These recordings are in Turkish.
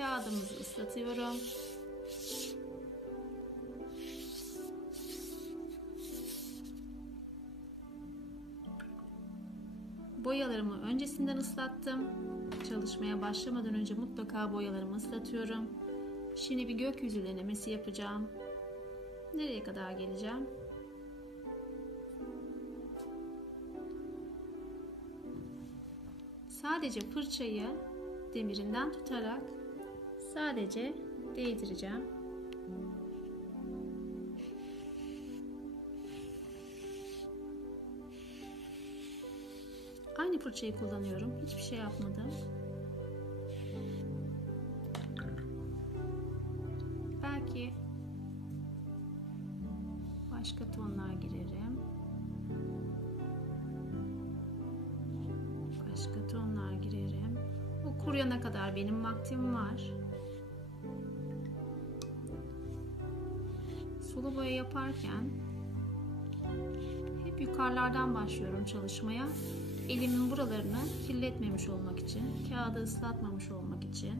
Kağıdımızı ıslatıyorum. Boyalarımı öncesinden ıslattım. Çalışmaya başlamadan önce mutlaka boyalarımı ıslatıyorum. Şimdi bir gökyüzü denemesi yapacağım. Nereye kadar geleceğim? Sadece fırçayı demirinden tutarak sadece değdireceğim. Aynı fırçayı kullanıyorum. Hiçbir şey yapmadım. Belki başka tonlar girerim. Başka tonlar girerim. Bu kuruyana kadar benim vaktim var. Sulu boya yaparken hep yukarılardan başlıyorum çalışmaya. Elimin buralarını kirletmemiş olmak için, kağıdı ıslatmamış olmak için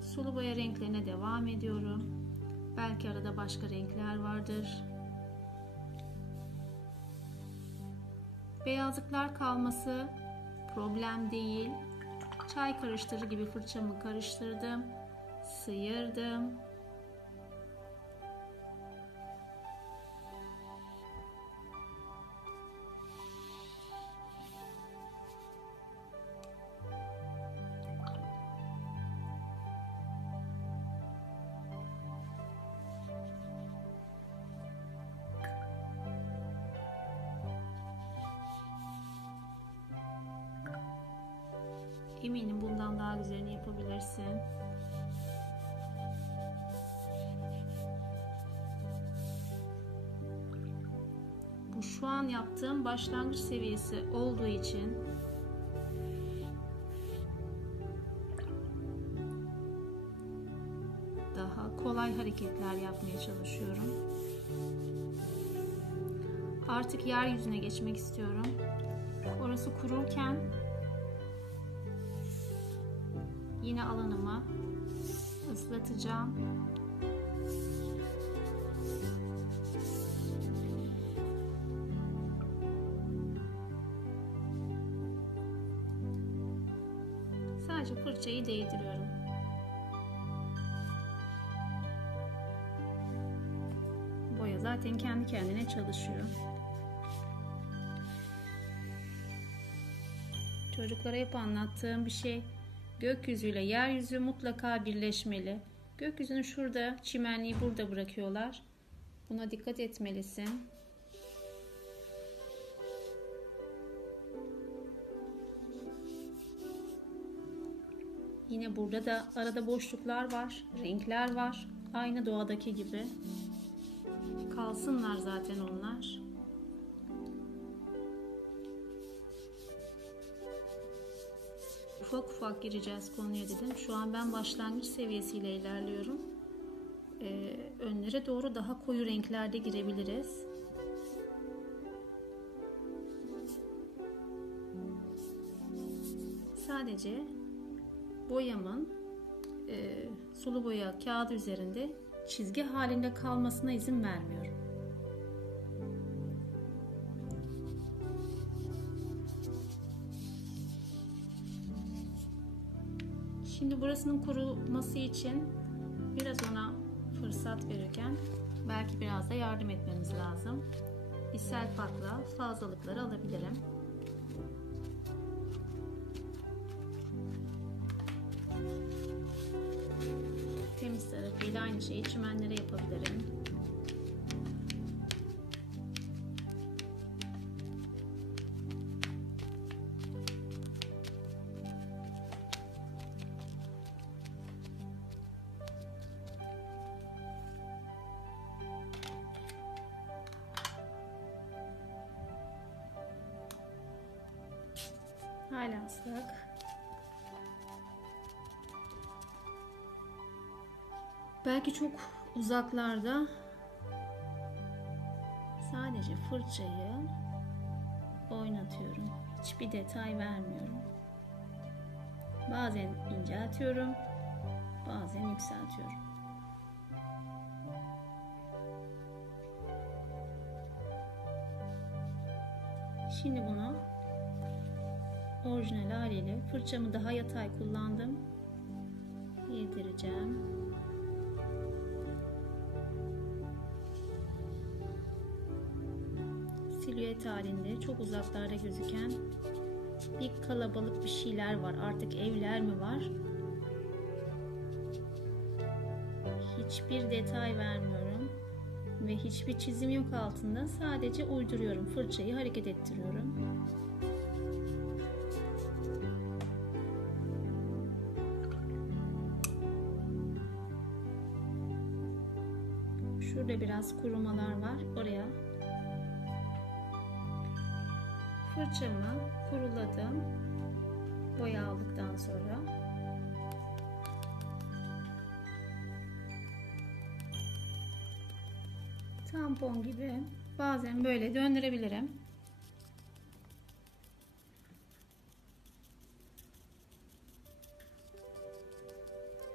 sulu boya renklerine devam ediyorum. Belki arada başka renkler vardır. Beyazlıklar kalması problem değil. Çay karıştırır gibi fırçamı karıştırdım, sıyırdım. Eminim bundan daha güzelini yapabilirsin. Bu şu an yaptığım başlangıç seviyesi olduğu için daha kolay hareketler yapmaya çalışıyorum. Artık yeryüzüne geçmek istiyorum. Orası kururken yine alanımı ıslatacağım. Sadece fırçayı değdiriyorum. Boya zaten kendi kendine çalışıyor. Çocuklara hep anlattığım bir şey. Gökyüzüyle yeryüzü mutlaka birleşmeli. Gökyüzünü şurada, çimenliği burada bırakıyorlar. Buna dikkat etmelisin. Yine burada da arada boşluklar var, renkler var. Aynı doğadaki gibi. Kalsınlar zaten onlar. Ufak ufak gireceğiz konuya dedim. Şu an ben başlangıç seviyesiyle ilerliyorum. Önlere doğru daha koyu renklerde girebiliriz. Sadece boyamın sulu boya kağıdı üzerinde çizgi halinde kalmasına izin vermiyorum. Şimdi burasının kuruması için biraz ona fırsat verirken belki biraz da yardım etmemiz lazım. Bir selpakla fazlalıkları alabilirim. Temiz tarafıyla aynı şeyi çimenlere yapabilirim. Hala ıslak. Belki çok uzaklarda sadece fırçayı oynatıyorum. Hiçbir detay vermiyorum. Bazen inceltiyorum. bazen yükseltiyorum. Şimdi bunu orijinal haliyle fırçamı daha yatay kullandım. Yedireceğim. Silüet halinde çok uzaklarda gözüken bir kalabalık bir şeyler var. Artık evler mi var? Hiçbir detay vermiyorum ve hiçbir çizim yok altında. Sadece uyduruyorum. Fırçayı hareket ettiriyorum. Şurada biraz kurumalar var. Oraya fırçamı kuruladım. Boya aldıktan sonra tampon gibi bazen böyle döndürebilirim.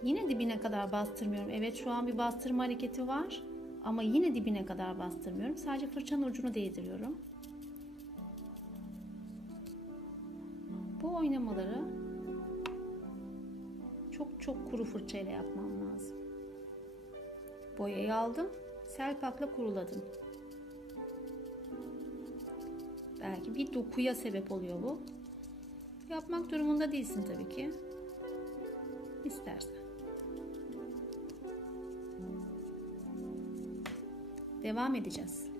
Yine dibine kadar bastırmıyorum. Evet, şu an bir bastırma hareketi var ama yine dibine kadar bastırmıyorum. Sadece fırçanın ucunu değdiriyorum. Bu oynamaları çok kuru fırçayla yapmam lazım. Boyayı aldım, selpakla kuruladım. Belki bir dokuya sebep oluyor bu. Yapmak durumunda değilsin tabii ki. İstersen. Devam edeceğiz.